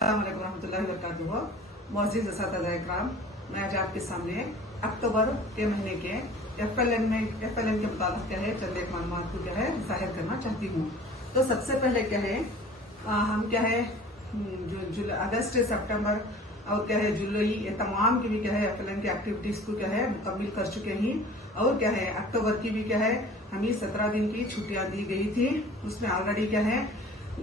मोअज़्ज़िज़ असातिज़ा इकराम, मैं आज आपके सामने अक्टूबर के महीने के एफएलएन के मुताबिक क्या है चंद एक मालूमात को क्या है जाहिर करना चाहती हूँ। तो सबसे पहले क्या है हम क्या है जो अगस्त सितंबर और क्या है जुलाई ये तमाम की भी क्या है एफएलएन की एक्टिविटीज को क्या है मुकम्मिल कर चुके हैं। और क्या है अक्टूबर की भी क्या है हमें 17 दिन की छुट्टियां दी गई थी, उसमें ऑलरेडी क्या है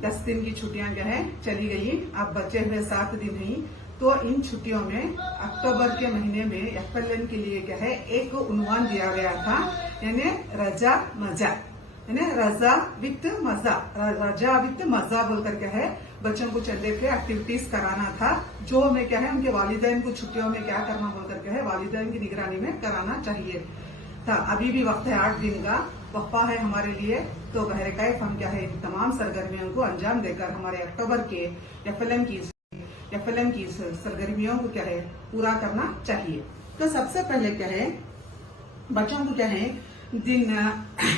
10 दिन की छुट्टियां क्या है चली गई, अब बचे हुए 7 दिन ही। तो इन छुट्टियों में अक्टूबर के महीने में एफएलएन के लिए क्या है एक उन्वान दिया गया था, यानी रजा मजा, यानी रजा विद मजा, रजा विद मजा बोलकर क्या है बच्चों को चंदे के एक्टिविटीज कराना था, जो हमें क्या है उनके वालिदैन को छुट्टियों में क्या करना बोलकर क्या है वालिदैन की निगरानी में कराना चाहिए था। अभी भी वक्त है 8 दिन का वक्फा है हमारे लिए, तो बहरे कैफ हम क्या है इन तमाम सरगर्मियों को अंजाम देकर हमारे अक्टूबर के एफएलएन की सरगर्मियों को क्या है पूरा करना चाहिए। तो सबसे पहले क्या है बच्चों को क्या है दिन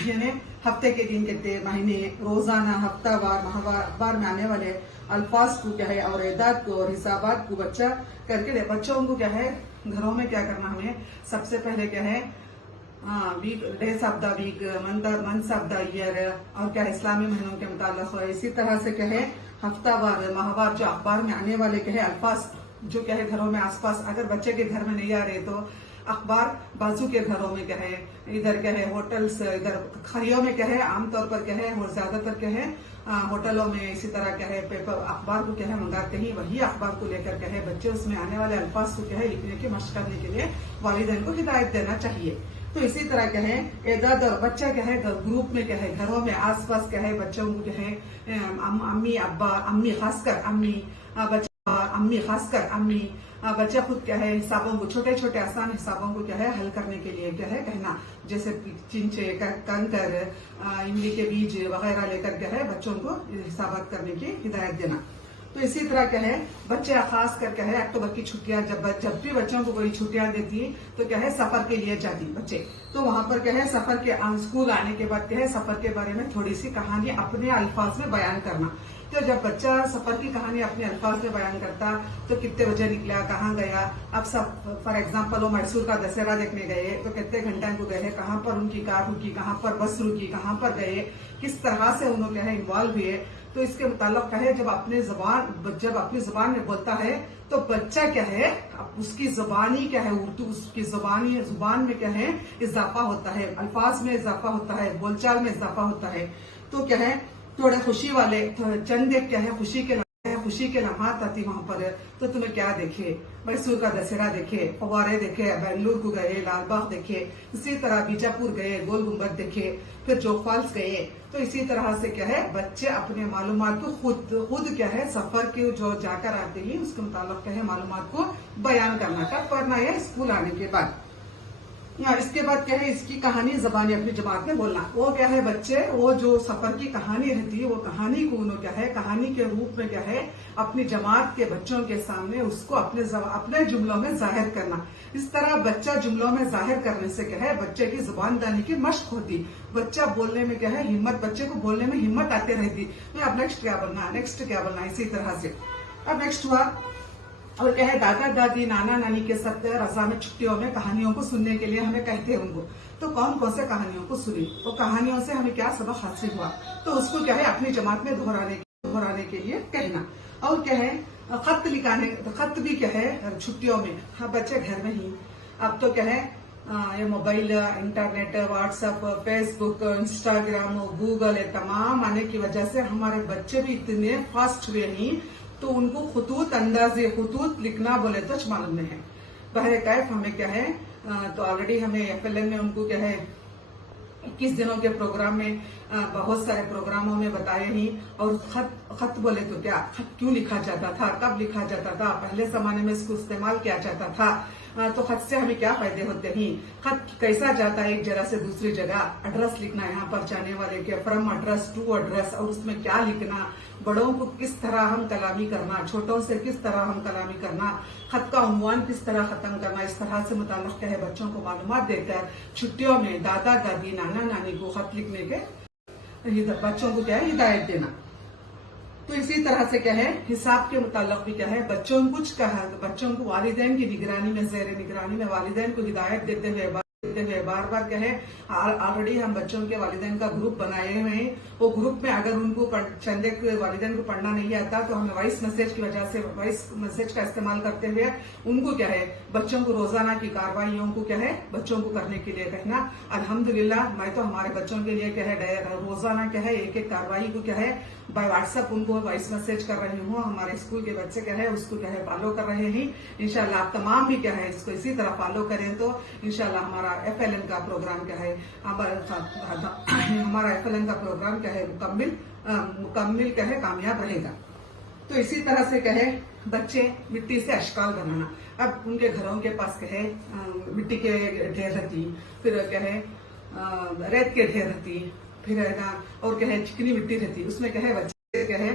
यानी हफ्ते के दिन कहते महीने रोजाना हफ्तावार माहवार में आने वाले अल्फाज को क्या है और एदाद को और हिसाबात को बच्चा करके बच्चों को क्या है घरों में क्या करना हमें सबसे पहले क्या है week days of the week months of the year और क्या इस्लामी महीनों के मुताबिक हो, इसी तरह से क्या है हफ्तावार माहवार जो अखबार में आने वाले क्या है अल्फाज जो क्या है घरों में आसपास अगर बच्चे के घर में नहीं आ रहे तो अखबार बाजू के घरों में क्या है इधर क्या है होटल्स इधर खरियों में क्या है आमतौर पर क्या है और ज्यादातर क्या है होटलों में इसी तरह क्या है पेपर अखबार को क्या है मंगाते ही वही अखबार को लेकर क्या है बच्चे उसमें आने वाले अल्फाज को क्या है लिखने की मशक करने के लिए वालिदैन को हिदायत देना चाहिए। तो इसी तरह क्या है एदाद बच्चा क्या है ग्रुप में क्या है घरों में आसपास क्या है बच्चों को क्या है अम्मी अब्बा अम्मी खासकर अम्मी बच्चा खुद क्या है हिसाबों को छोटे छोटे आसान हिसाबों को क्या है हल करने के लिए क्या है कहना, जैसे चिंचे कंकर इमली के बीज वगैरह लेकर क्या है बच्चों को हिसाबात करने की हिदायत देना। तो इसी तरह क्या है बच्चे खास कर क्या है अक्टूबर की छुट्टियां जब भी बच्चों को कोई छुट्टियां देती तो क्या है सफर के लिए जाती बच्चे, तो वहां पर क्या है सफर के स्कूल आने के बाद क्या है सफर के बारे में थोड़ी सी कहानी अपने अल्फाज में बयान करना। तो जब बच्चा सफर की कहानी अपने अल्फाज में बयान करता तो कितने बजे निकला कहाँ गया, अब सब फॉर एग्जाम्पल वो मैसूर का दशहरा देखने गए तो कितने घंटे को गए, कहाँ पर उनकी कार रुकी, कहाँ पर बस रुकी, कहाँ पर गए, किस तरह से उन्होंने क्या है इन्वॉल्व हुए। तो इसके मुताबिक क्या है जब अपनी जुबान में बोलता है तो बच्चा क्या है उसकी जुबानी क्या है उर्दू उसकी जुबान में क्या है इजाफा होता है, अल्फाज में इजाफा होता है, बोलचाल में इजाफा होता है। तो क्या है थोड़े खुशी वाले चंद क्या है खुशी के लम्हात आती वहां पर, तो तुम्हें क्या देखे मैसूर का दशहरा देखे, फवारे देखे, बेंगलुरु को गए, लाल बाग देखे, इसी तरह बीजापुर गए, गोल गुम्बद देखे, फिर जोग फॉल्स गए। तो इसी तरह से क्या है बच्चे अपने मालूमात को खुद क्या है सफर के जो जाकर आते ही उसके मुताबिक क्या है मालूमात को बयान करना कब करना है स्कूल आने के बाद। इसके बाद क्या है इसकी कहानी जबानी अपनी जमात में बोलना, वो क्या है बच्चे वो जो सफर की कहानी रहती है वो कहानी को उन्होंने क्या है कहानी के रूप में क्या है अपनी जमात के बच्चों के सामने उसको अपने जुमलों में जाहिर करना। इस तरह बच्चा जुमलों में जाहिर करने से क्या है बच्चे की जुबानदानी की मशक होती, बच्चा बोलने में क्या है हिम्मत, बच्चे को बोलने में हिम्मत आते रहती, तो अब नेक्स्ट क्या बनना इसी तरह से। अब नेक्स्ट हुआ और क्या है दादा दादी नाना नानी के साथ रजा में छुट्टियों में कहानियों को सुनने के लिए हमें कहते हैं उनको, तो कौन कौन से कहानियों को सुनी, वो कहानियों से हमें क्या सबक हासिल हुआ, तो उसको क्या है अपनी जमात में दोहराने के लिए कहना। और क्या है खत भी क्या है छुट्टियों में बच्चे घर में ही, अब तो क्या है ये mobile internet WhatsApp Facebook Instagram Google तमाम आने की वजह से हमारे बच्चे भी इतने फास्ट हुए ही, तो उनको खुतूत लिखना बोले तो मालूम नहीं है। बहरे कैफ हमें क्या है तो ऑलरेडी हमें एफएलएन में उनको क्या है 21 दिनों के प्रोग्राम में बहुत सारे प्रोग्रामों में बताए ही। और खत बोले तो क्या खत क्यों लिखा जाता था, कब लिखा जाता था, पहले जमाने में इसको इस्तेमाल किया जाता था, तो खत से हमें क्या फायदे होते हैं, खत कैसा जाता है एक जगह से दूसरी जगह, एड्रेस लिखना यहाँ पर जाने वाले के फ्रॉम एड्रेस टू एड्रेस, और उसमें क्या लिखना, बड़ों को किस तरह हम कलामी करना, छोटों से किस तरह हम कलामी करना, खत का उन्वान किस तरह खत्म करना, इस तरह से मुताल्लिक़ क्या है बच्चों को मालूमात देकर छुट्टियों में दादा दादी नाना नानी को खत लिखने के बच्चों को क्या है हिदायत देना। तो इसी तरह से क्या है हिसाब के मुताल्लिक भी क्या है बच्चों कुछ कहा बच्चों को वालिदैन की निगरानी में ज़ेर निगरानी में वालिदैन को हिदायत देते हुए बार बार क्या है ऑलरेडी हम बच्चों के वालिदैन का ग्रुप बनाए हुए हैं। वो ग्रुप में अगर उनको चंदे वालिदैन को पढ़ना नहीं आता तो हम वॉइस मैसेज की वजह से वॉइस मैसेज का इस्तेमाल करते हुए उनको क्या है बच्चों को रोजाना की कार्रवाइयों को क्या है बच्चों को करने के लिए कहना। अल्हम्दुलिल्लाह मैं तो हमारे बच्चों के लिए क्या है रोजाना क्या है एक एक कार्रवाई को क्या है बाय व्हाट्सएप उनको वॉइस मैसेज कर रही हूँ। हमारे स्कूल के बच्चे क्या है उसको क्या है फॉलो कर रहे हैं। इंशाल्लाह आप तमाम भी क्या है इसको इसी तरह फॉलो करें तो इंशाल्लाह हमारा FLN का प्रोग्राम क्या है हमारा FLN का प्रोग्राम क्या है मुकम्मिल क्या है कामयाब रहेगा। तो इसी तरह से क्या है बच्चे मिट्टी से अशकाल बनाना। अब उनके घरों के पास क्या है मिट्टी के ढेर रहती, फिर क्या है रेत के ढेर रहती, फिर है ना और क्या है चिकनी मिट्टी रहती, उसमें क्या है बच्चे क्या है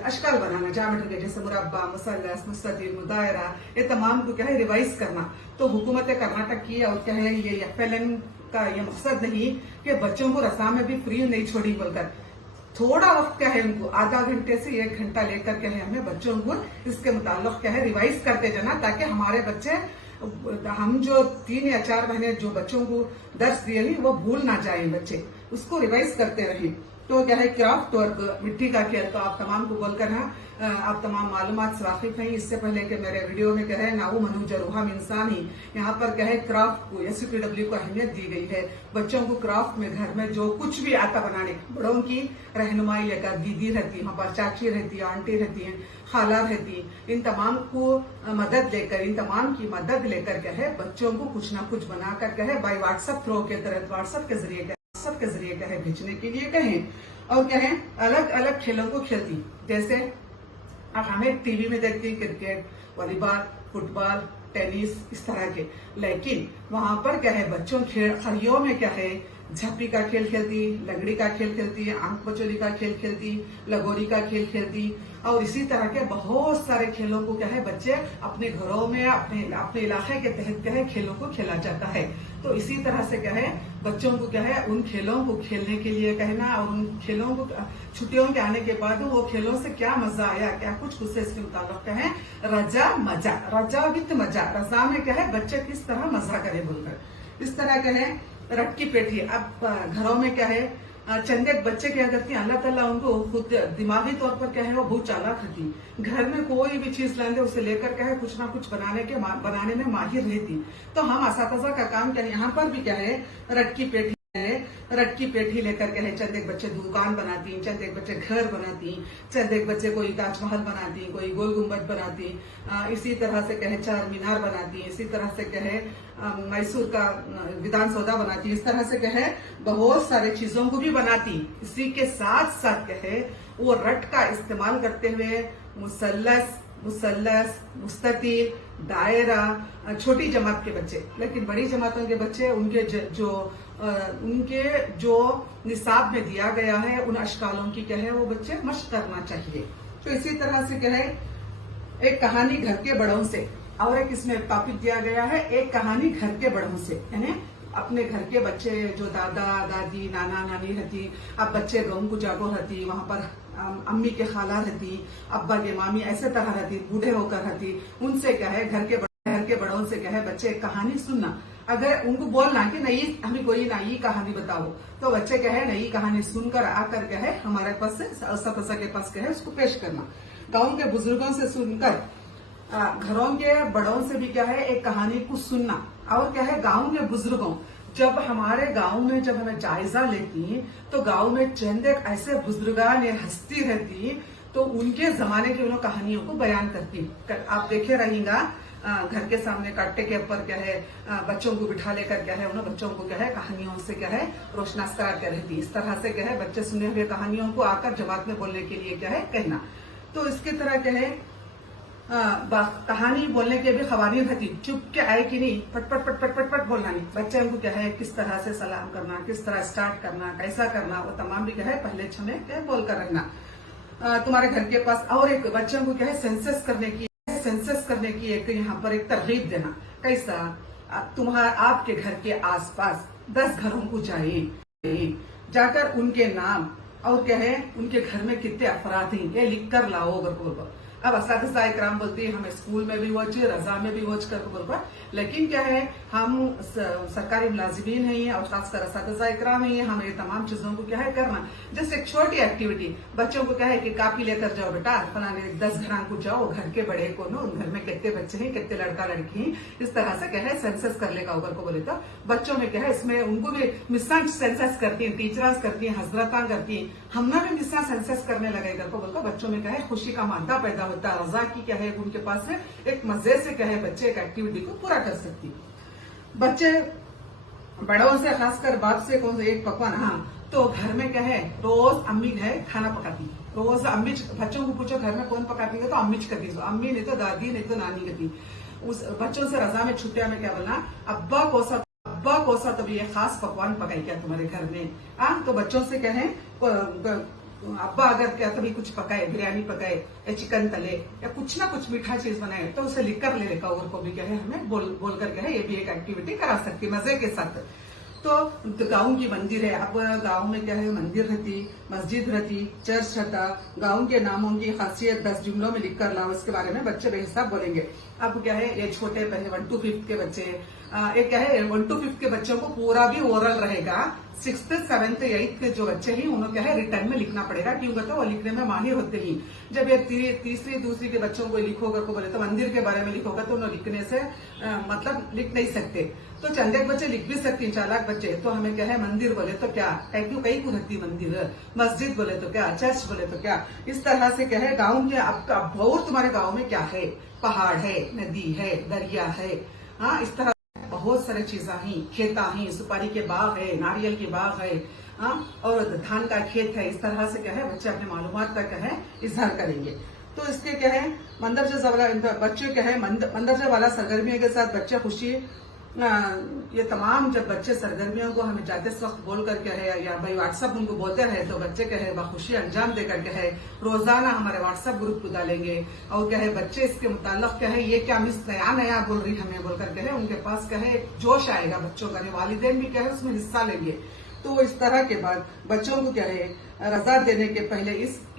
अशकाल बनाना ज्यामिट्री के जैसे मुरब्बा मुसल्लस मुस्ततील मुदायरा ये तमाम को क्या है रिवाइज करना। तो हुकूमत कर्नाटक की और क्या है ये FLN का ये मकसद नहीं कि बच्चों को रसा में भी फ्री नहीं छोड़ी बोलकर थोड़ा वक्त क्या है उनको आधा घंटे से 1 घंटा लेकर क्या है हमें बच्चों को इसके मुताल्लिक क्या है रिवाइज करते जाना ताकि हमारे बच्चे हम जो 3 या 4 महीने जो बच्चों को दर्स दिए हैं वो भूल ना जाए बच्चे उसको रिवाइज करते रहे। तो क्या है क्राफ्ट वर्क मिट्टी का खेल तो आप तमाम को बोलकर आप तमाम मालूमात से वाकिफ हैं। इससे पहले कि मेरे वीडियो में क्या है नाऊ मनूज और हम इंसान ही यहाँ पर क्या है क्राफ्ट को SUPW को अहमियत दी गई है। बच्चों को क्राफ्ट में घर में जो कुछ भी आता बनाने बड़ों की रहनुमाई लेकर दीदी रहती वहाँ पर चाची रहती है आंटी रहती है खाला रहती इन तमाम को मदद लेकर इन तमाम की मदद लेकर क्या है बच्चों को कुछ ना कुछ बनाकर क्या है बाई व्हाट्सएप थ्रो के तरह व्हाट्सएप के जरिए क्या है भेजने के लिए कहें। और क्या है अलग अलग खेलों को खेलती जैसे अब हमें टीवी में देखते हैं क्रिकेट वॉलीबॉल फुटबॉल टेनिस इस तरह के, लेकिन वहां पर क्या है बच्चों खड़ियों में क्या है झप्पी का खेल खेलती, लंगड़ी का खेल खेलती, आंख बचोली का खेल खेलती, लगोरी का खेल खेलती और इसी तरह के बहुत सारे खेलों को क्या है बच्चे अपने घरों में अपने इलाके के तहत क्या है खेलों को खेला जाता है। तो इसी तरह से क्या है बच्चों को क्या है उन खेलों को खेलने के लिए कहना और उन खेलों को छुट्टियों के आने के बाद वो खेलों से क्या मजा आया क्या कुछ उससे इसके मुताबिक क्या है रजा विद मजा रजा में क्या है बच्चे किस तरह मजा करे बोलकर इस तरह क्या है रट्टी पेठी। अब घरों में क्या है चंदे बच्चे क्या करती हैं अल्लाह ताला उनको खुद दिमागी तौर पर क्या है वो बहुत चालाक रहती। घर में कोई भी चीज लाते उसे लेकर क्या है कुछ ना कुछ बनाने में माहिर रहती। तो हम असातिज़ा का काम क्या है यहाँ पर भी क्या है रट्टी पेठी लेकर के चंद एक बच्चे दुकान बनाती, चंद एक बच्चे घर बनाती, चंद एक बच्चे कोई ताजमहल बनाती, कोई गोल गुम्बद बनाती, इसी तरह से कहे चार मीनार बनाती, इसी तरह से कहे मैसूर का विधान सौदा बनाती, इस तरह से कहे बहुत सारे चीजों को भी बनाती। इसी के साथ साथ कहे वो रट का इस्तेमाल करते हुए मुसल्लस मुस्ततील दायरा छोटी जमात के बच्चे, लेकिन बड़ी जमातों के बच्चे उनके जो निसाब में दिया गया है उन अशकालों की क्या है वो बच्चे मश्क करना चाहिए। तो इसी तरह से क्या है एक कहानी घर के बड़ों से और एक इसमें टॉपिक दिया गया है एक कहानी घर के बड़ों से, यानी अपने घर के बच्चे जो दादा दादी नाना नानी रहती, अब बच्चे गाँव को जागो रहती, वहां पर अम्मी के खाला रहती, अब्बा के मामी ऐसे तरह रहती, बूढ़े होकर रहती, उनसे क्या है घर के बड़ों से क्या है बच्चे एक कहानी सुनना। अगर उनको बोलना कि नई हमें कोई नई कहानी बताओ तो बच्चे क्या है नई कहानी सुनकर आकर क्या है हमारे पास से सफसा के पास क्या है उसको पेश करना। गाँव के बुजुर्गों से सुनकर घरों के बड़ों से भी क्या है एक कहानी को सुनना। और क्या है गाँव के बुजुर्गों जब हमारे गांव में जब हमें जायजा लेती तो गांव में चंद एक ऐसे बुजुर्गान हस्ती रहती तो उनके जमाने की उन्होंने कहानियों को बयान करती। आप देखे रहेंगा घर के सामने काटे के ऊपर क्या है बच्चों को बिठा लेकर क्या है उन्होंने बच्चों को क्या है कहानियों से क्या है रोशनास करा रहती। इस तरह से क्या है बच्चे सुने हुए कहानियों को आकर जमात में बोलने के लिए क्या है कहना। तो इसकी तरह क्या है कहानी बोलने के भी खवानीन रहती, चुप के आए कि नहीं पट पट पट पट पट पट बोलना नहीं। बच्चे उनको क्या है किस तरह से सलाम करना, किस तरह स्टार्ट करना, कैसा करना, वो तमाम भी क्या है पहले छमे क्या है बोल कर रखना। तुम्हारे घर के पास और एक बच्चों को क्या है सेंसस करने की एक यहाँ पर एक तरगीब देना। कैसा आपके घर के आसपास 10 घरों को जाकर उनके नाम और क्या है उनके घर में कितने अफराद हैं ये लिख कर लाओ अगर बोल। अब असातिज़ा इकराम बोलते हैं हमें स्कूल में भी वॉच रजा में भी वॉच कर बोल। लेकिन क्या है हम सरकारी मुलाजिमीन हैं और खासकर असातिज़ा इकराम हैं, हमें ये तमाम चीजों को क्या है करना। जैसे एक छोटी एक्टिविटी बच्चों को क्या है कि कापी लेकर जाओ बेटा फलाने 10 घर को जाओ, घर के बड़े को नो उन घर में कितने बच्चे हैं कितने लड़का लड़की हैं, इस तरह से क्या है सेंसस कर लेगा ऊपर को बोले तो बच्चों में क्या है इसमें उनको भी मिसां सेंसस करती है, टीचर्स करती है, हजरता करती है, हमने भी मिसां सेंसस करने लगे घर को बोलकर बच्चों में क्या है खुशी का मादा पैदा होता है, रजा की क्या है उनके पास है एक मजे से क्या है बच्चे एक एक्टिविटी को पूरा कर सकती है। बच्चे बड़ों से खासकर बाप से कौन एक पकवान, हाँ तो घर में क्या है रोज अम्मी है खाना पकाती है, रोज अम्मी बच्चों को पूछो घर में कौन पकाती है तो अम्मी करती है, अम्मी नहीं तो दादी नहीं तो नानी करती। उस बच्चों से रजा में छुट्टियां में क्या बोलना अब्बा कोसा तो भी ये खास पकवान पकाई क्या तुम्हारे घर में, हाँ तो बच्चों से क्या है अब्बा अगर क्या तभी कुछ पकाए बिरयानी पकाए या चिकन तले या कुछ ना कुछ मीठा चीज बनाए तो उसे लिख कर ले लेगा और को भी क्या है हमें बोल कर क्या है ये भी एक एक्टिविटी करा सकती है मजे के साथ। तो गांव की मंदिर है, अब गांव में क्या है मंदिर रहती, मस्जिद रहती, चर्च रहता, गांव के नामों की खासियत 10 जुमलों में लिख कर लाओ, इसके बारे में बच्चे बेहिसाब बोलेंगे। अब क्या है ये छोटे पहले 1 to 5 के बच्चे एक क्या है 1 to 5 के बच्चों को पूरा भी ओरल रहेगा, 6th 7th 8th के जो बच्चे हैं उन्हें क्या है रिटर्न में लिखना पड़ेगा, क्यों तो वो लिखने में माहिर होते ही। जब ये तीसरी दूसरी के बच्चों को लिखोगा को बोले तो मंदिर के बारे में लिखोगा तो उन्हें लिखने से मतलब लिख नहीं सकते, तो चंदे बच्चे लिख भी सकते हैं चालाक बच्चे। तो हमें क्या है मंदिर बोले तो क्या कहीं को रहती मंदिर, मस्जिद बोले तो क्या, चर्च बोले तो क्या, इस तरह से क्या है गाँव के अब और तुम्हारे गाँव में क्या है, पहाड़ है, नदी है, दरिया है, हाँ इस तरह बहुत सारी चीजें हैं, खेता है, सुपारी के बाग है, नारियल के बाग है, हाँ और धान का खेत है, इस तरह से क्या है बच्चे अपने मालूमात का क्या है इजहार करेंगे। तो इसके क्या है मंदरजा वाला बच्चे क्या है मंदरजा वाला सरगर्मियों के साथ बच्चे खुशी ये तमाम जब बच्चे सरगर्मियों को हमें जाते वक्त बोल कर क्या है या भाई व्हाट्सअप उनको बोलते रहे तो बच्चे क्या है बखुशी अंजाम देकर क्या है रोजाना हमारे व्हाट्सअप ग्रुप को डालेंगे और क्या है बच्चे इसके मुताल्लिक क्या है ये क्या मिस नया बोल रही हमें बोलकर क्या है उनके पास क्या है जोश आएगा बच्चों का, वालिदैन भी क्या है उसमें हिस्सा लेंगे। तो इस तरह के बाद बच्चों को क्या है रजा देने के पहले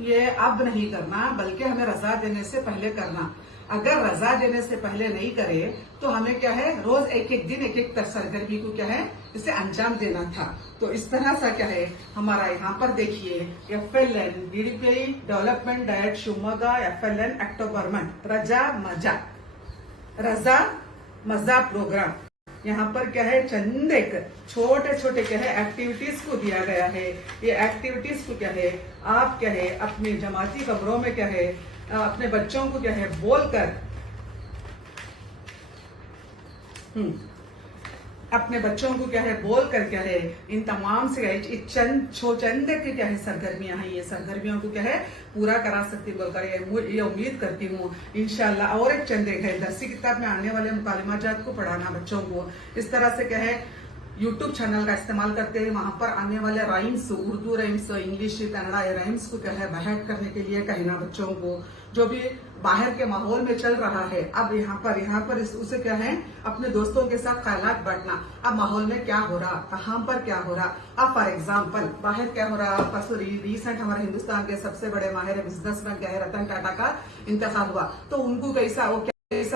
ये अब नहीं करना बल्कि हमें रजा देने से पहले करना। अगर रजा देने से पहले नहीं करे तो हमें क्या है रोज एक एक दिन एक एक सरगर्मी को क्या है इसे अंजाम देना था। तो इस तरह से क्या है हमारा यहाँ पर देखिए FLN DDPI development diet Shivamogga FLN अक्टूबर मंथ रजा मजा प्रोग्राम, यहाँ पर क्या है चंद एक छोटे छोटे क्या है एक्टिविटीज को दिया गया है। ये एक्टिविटीज को क्या है आप क्या है अपने जमाती कमरों में क्या है अपने बच्चों को क्या है बोलकर अपने बच्चों को क्या है बोलकर क्या है इन तमाम से चंद के क्या है सरगर्मियां हैं, ये सरगर्मियों को क्या है पूरा करा सकती बोलकर ये उम्मीद करती हूँ इंशाल्लाह। और एक चंद एक है दरसी किताब में आने वाले मुकालिमाजात को पढ़ाना बच्चों को, इस तरह से क्या है यूट्यूब चैनल का इस्तेमाल करते हैं, वहां पर आने वाले rhymes Urdu rhymes English Kannada rhymes को क्या है बाहर करने के लिए कहना बच्चों को जो भी बाहर के माहौल में चल रहा है। अब यहाँ पर उसे क्या है अपने दोस्तों के साथ ख्यालात बांटना, अब माहौल में क्या हो रहा, कहाँ पर क्या हो रहा, अब फॉर एग्जाम्पल बाहर क्या हो रहा। परसों रिसेंट हमारे हिंदुस्तान के सबसे बड़े माहिर बिजनेसमैन क्या है रतन टाटा का इंतकाल हुआ, तो उनको कैसा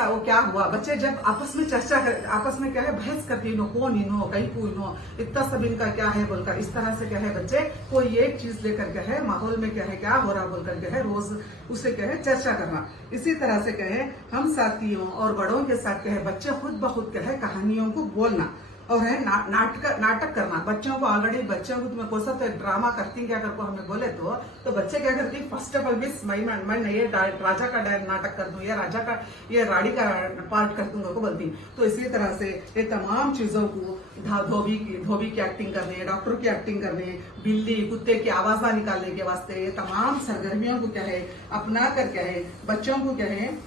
वो क्या हुआ। बच्चे जब आपस में चर्चा कर आपस में क्या है बहस करती है कौन इनो कहीं को इनो इतना सब इनका क्या है बोलकर, इस तरह से क्या है बच्चे कोई एक चीज लेकर क्या है माहौल में क्या है क्या हो रहा बोलकर क्या है रोज उसे क्या है चर्चा करना। इसी तरह से क्या है हम साथियों और बड़ों के साथ क्या है बच्चे खुद ब खुद क्या है कहानियों को बोलना और है नाटक करना। बच्चों को ऑलरेडी बच्चों को तुम्हें कोसा तो ड्रामा करती क्या कर को हमें बोले तो बच्चे क्या करती फर्स्ट ऑफ ऑल मिस मैं ये राजा का नाटक कर दूं या राजा का ये रानी का पार्ट कर दूंगा को बोलती। तो इसी तरह से ये तमाम चीजों को धोबी की एक्टिंग करने, डॉक्टर की एक्टिंग करने, बिल्ली कुत्ते की आवाजा निकालने के वास्ते ये तमाम सरगर्मियों को क्या है अपना कर क्या है बच्चों को क्या है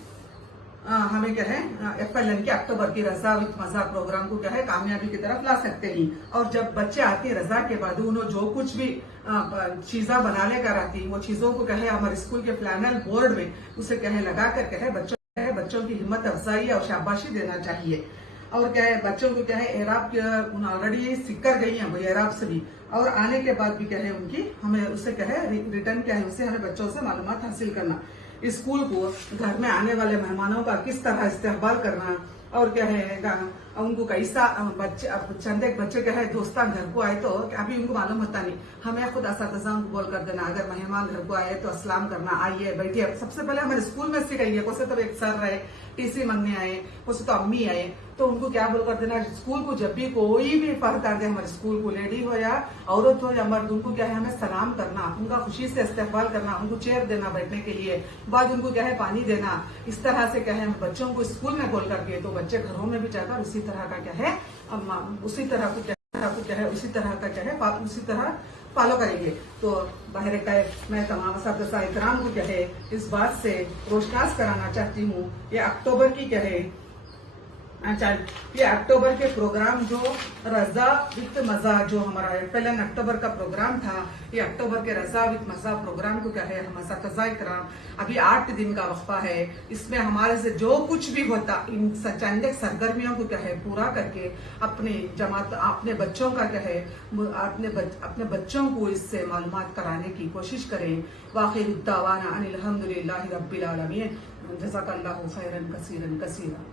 हमें क्या है FLN के अक्टूबर की रजा विद मजा प्रोग्राम को क्या है कामयाबी की तरफ ला सकते हैं। और जब बच्चे आते रजा के बाद उन्होंने जो कुछ भी चीजा बनाने का रहती वो चीजों को क्या है हमारे स्कूल के प्लानल बोर्ड में उसे क्या है लगा कर क्या है बच्चों की हिम्मत अफजाई और शाबाशी देना चाहिए। और क्या है बच्चों को क्या है एराब ऑलरेडी सीख कर गई हैं वो एराब से भी, और आने के बाद भी क्या है उनकी हमें उससे क्या है रिटर्न क्या है उससे हमें बच्चों से मालूमात हासिल करना, स्कूल को घर में आने वाले मेहमानों का किस तरह इस्तेकबाल करना, और क्या है उनको कैसा बच्चे अब चंद एक बच्चे क्या है दोस्तान घर को आए तो अभी उनको मालूम होता नहीं, हमें खुद असातिज़ा को बोल कर देना अगर मेहमान घर को आए तो अस्सलाम करना, आइए बैठिए। सबसे पहले हमारे स्कूल में सिखाइए, कोसे तो एक सर रहे टीसी मांगने आए, कोसे तो अम्मी आए तो उनको क्या बोल कर देना, स्कूल को जब भी कोई भी फर्द आ जाए हमारे स्कूल को, लेडी हो या औरत हो या मर्द, उनको क्या है हमें सलाम करना, उनका खुशी से इस्तेकबाल करना, उनको चेयर देना बैठने के लिए, बाद उनको क्या है पानी देना। इस तरह से क्या है हम बच्चों को स्कूल में बोल करके तो बच्चे घरों में भी जाकर उसी तरह का क्या है उसी तरह को क्या है उसी तरह का क्या है उसी तरह फॉलो करेंगे। तो बाहर का मैं तमाम असातिज़ा इकराम को क्या है इस बात से रोशनास कराना चाहती हूँ, ये अक्टूबर की क्या है अच्छा ये अक्टूबर के प्रोग्राम जो रजा विद मजा जो हमारा पहले अक्टूबर का प्रोग्राम था, ये अक्टूबर के रजा विद मजा प्रोग्राम को क्या है हम असातिज़ा इकराम अभी 8 दिन का वक्फा है, इसमें हमारे से जो कुछ भी होता इन चंद सरगर्मियों को क्या है पूरा करके अपने जमात अपने बच्चों का क्या है अपने बच्चों को इससे मालूमात कराने की कोशिश करें। वाखिर दावाना अनिल हम्दुलिल्लाहि रब्बिल आलमीन, जज़ाकल्लाहु खैरन कसीरन कसीरा।